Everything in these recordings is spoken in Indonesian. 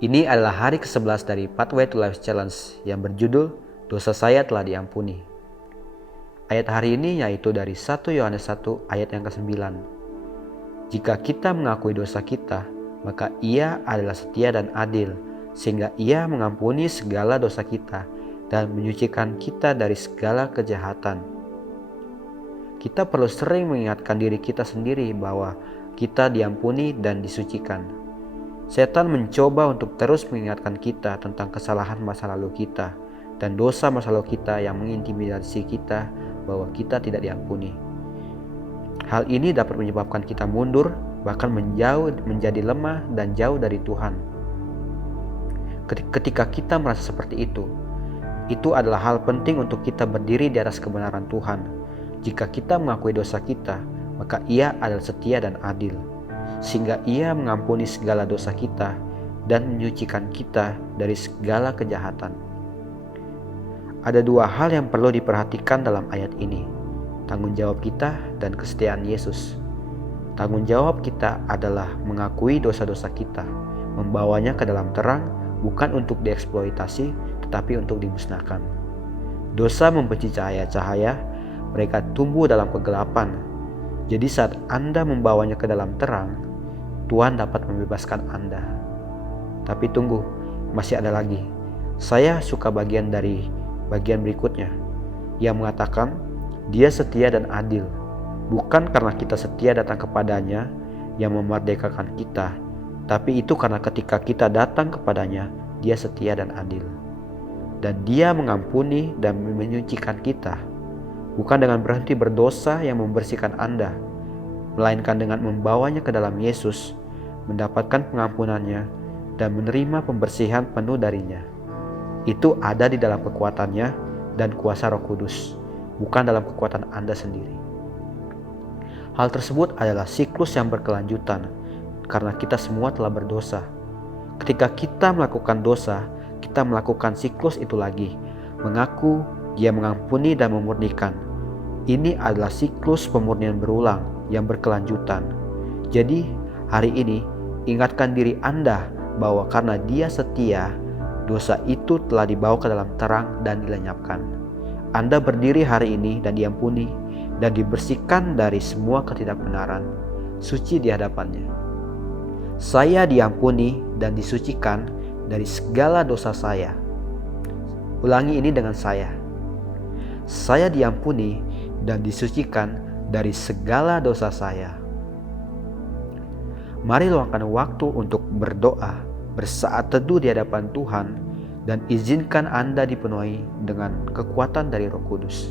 Ini adalah hari ke-11 dari Pathway to Life Challenge yang berjudul Dosa Saya Telah Diampuni. Ayat hari ini yaitu dari 1 Yohanes 1 ayat yang ke-9. Jika kita mengakui dosa kita, maka Ia adalah setia dan adil, sehingga Ia mengampuni segala dosa kita dan menyucikan kita dari segala kejahatan. Kita perlu sering mengingatkan diri kita sendiri bahwa kita diampuni dan disucikan. Setan mencoba untuk terus mengingatkan kita tentang kesalahan masa lalu kita dan dosa masa lalu kita yang mengintimidasi kita bahwa kita tidak diampuni. Hal ini dapat menyebabkan kita mundur, bahkan menjadi lemah dan jauh dari Tuhan. Ketika kita merasa seperti itu adalah hal penting untuk kita berdiri di atas kebenaran Tuhan. Jika kita mengakui dosa kita, maka Ia adalah setia dan adil, sehingga Ia mengampuni segala dosa kita dan menyucikan kita dari segala kejahatan. Ada dua hal yang perlu diperhatikan dalam ayat ini, tanggung jawab kita dan kesetiaan Yesus. Tanggung jawab kita adalah mengakui dosa-dosa kita, membawanya ke dalam terang, bukan untuk dieksploitasi, tetapi untuk dimusnahkan. Dosa membenci cahaya-cahaya, mereka tumbuh dalam kegelapan. Jadi saat Anda membawanya ke dalam terang, Tuhan dapat membebaskan Anda. Tapi tunggu, masih ada lagi. Saya suka bagian berikutnya yang mengatakan Dia setia dan adil. Bukan karena kita setia datang kepadanya yang memerdekakan kita, tapi itu karena ketika kita datang kepadanya, Dia setia dan adil. Dan Dia mengampuni dan menyucikan kita. Bukan dengan berhenti berdosa yang membersihkan Anda, melainkan dengan membawanya ke dalam Yesus, mendapatkan pengampunannya, dan menerima pembersihan penuh darinya. Itu ada di dalam kekuatannya dan kuasa Roh Kudus, bukan dalam kekuatan Anda sendiri. Hal tersebut adalah siklus yang berkelanjutan, karena kita semua telah berdosa. Ketika kita melakukan dosa, kita melakukan siklus itu lagi, mengaku, Dia mengampuni dan memurnikan. Ini adalah siklus pemurnian berulang yang berkelanjutan. Jadi, hari ini ingatkan diri Anda bahwa karena Dia setia, dosa itu telah dibawa ke dalam terang dan dilenyapkan. Anda berdiri hari ini dan diampuni dan dibersihkan dari semua ketidakbenaran, suci di hadapannya. Saya diampuni dan disucikan dari segala dosa saya. Ulangi ini dengan saya. Saya diampuni dan disucikan dari segala dosa saya. Mari luangkan waktu untuk berdoa, bersaat teduh di hadapan Tuhan, dan izinkan Anda dipenuhi dengan kekuatan dari Roh Kudus.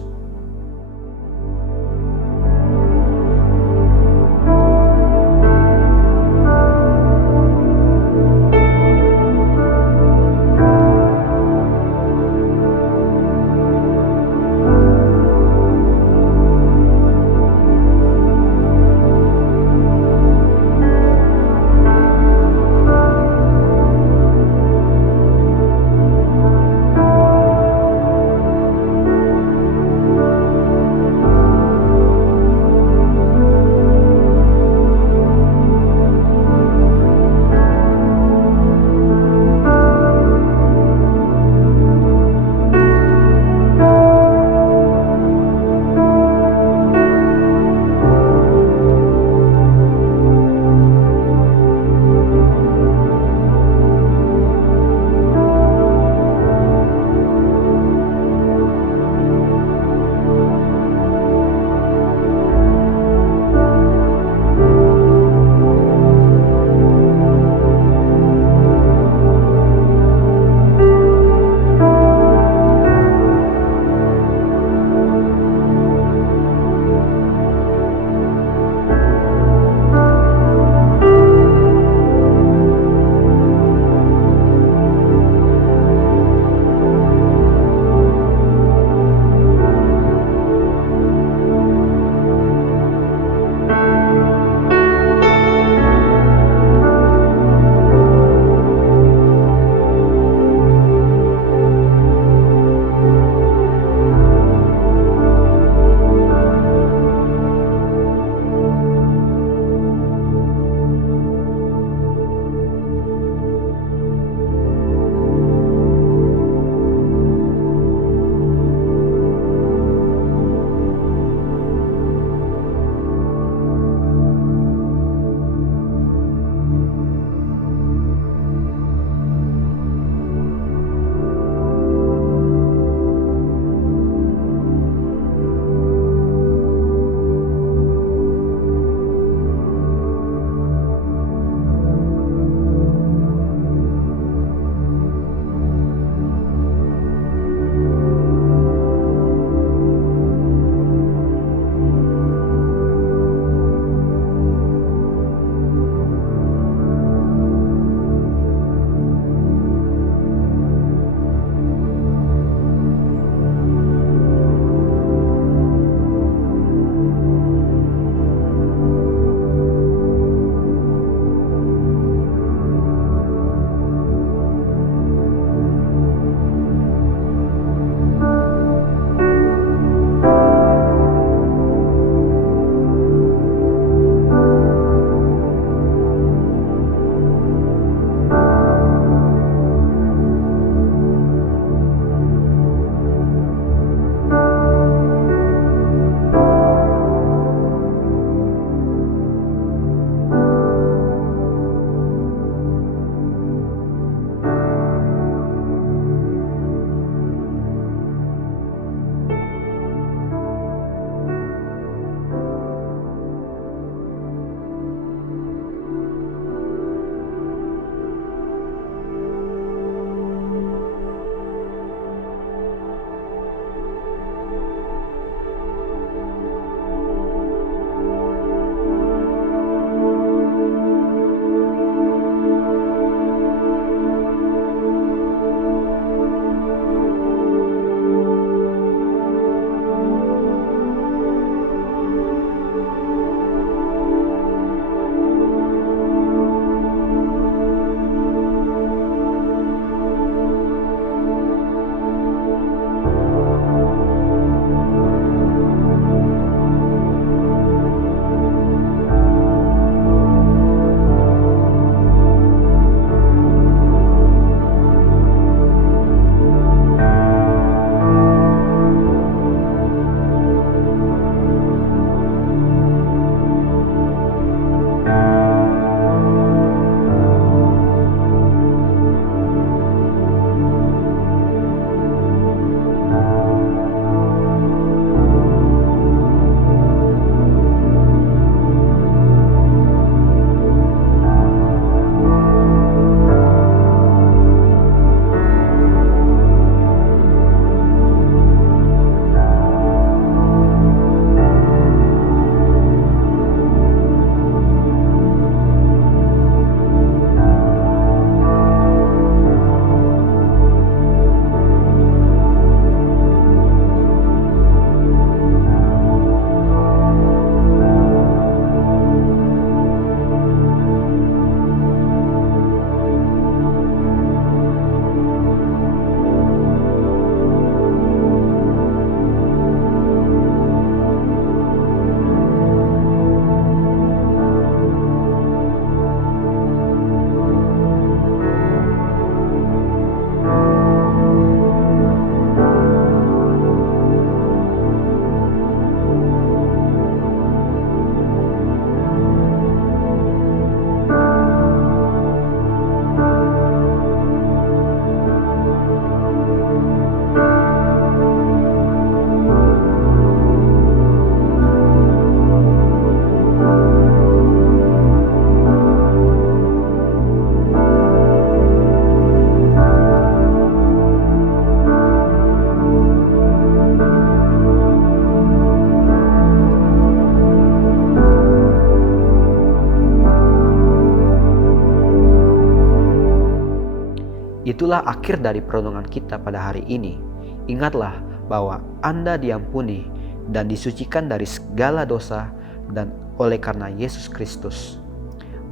Itulah akhir dari perenungan kita pada hari ini. Ingatlah bahwa Anda diampuni dan disucikan dari segala dosa dan oleh karena Yesus Kristus.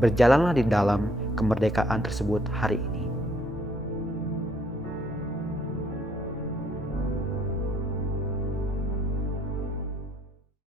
Berjalanlah di dalam kemerdekaan tersebut hari ini.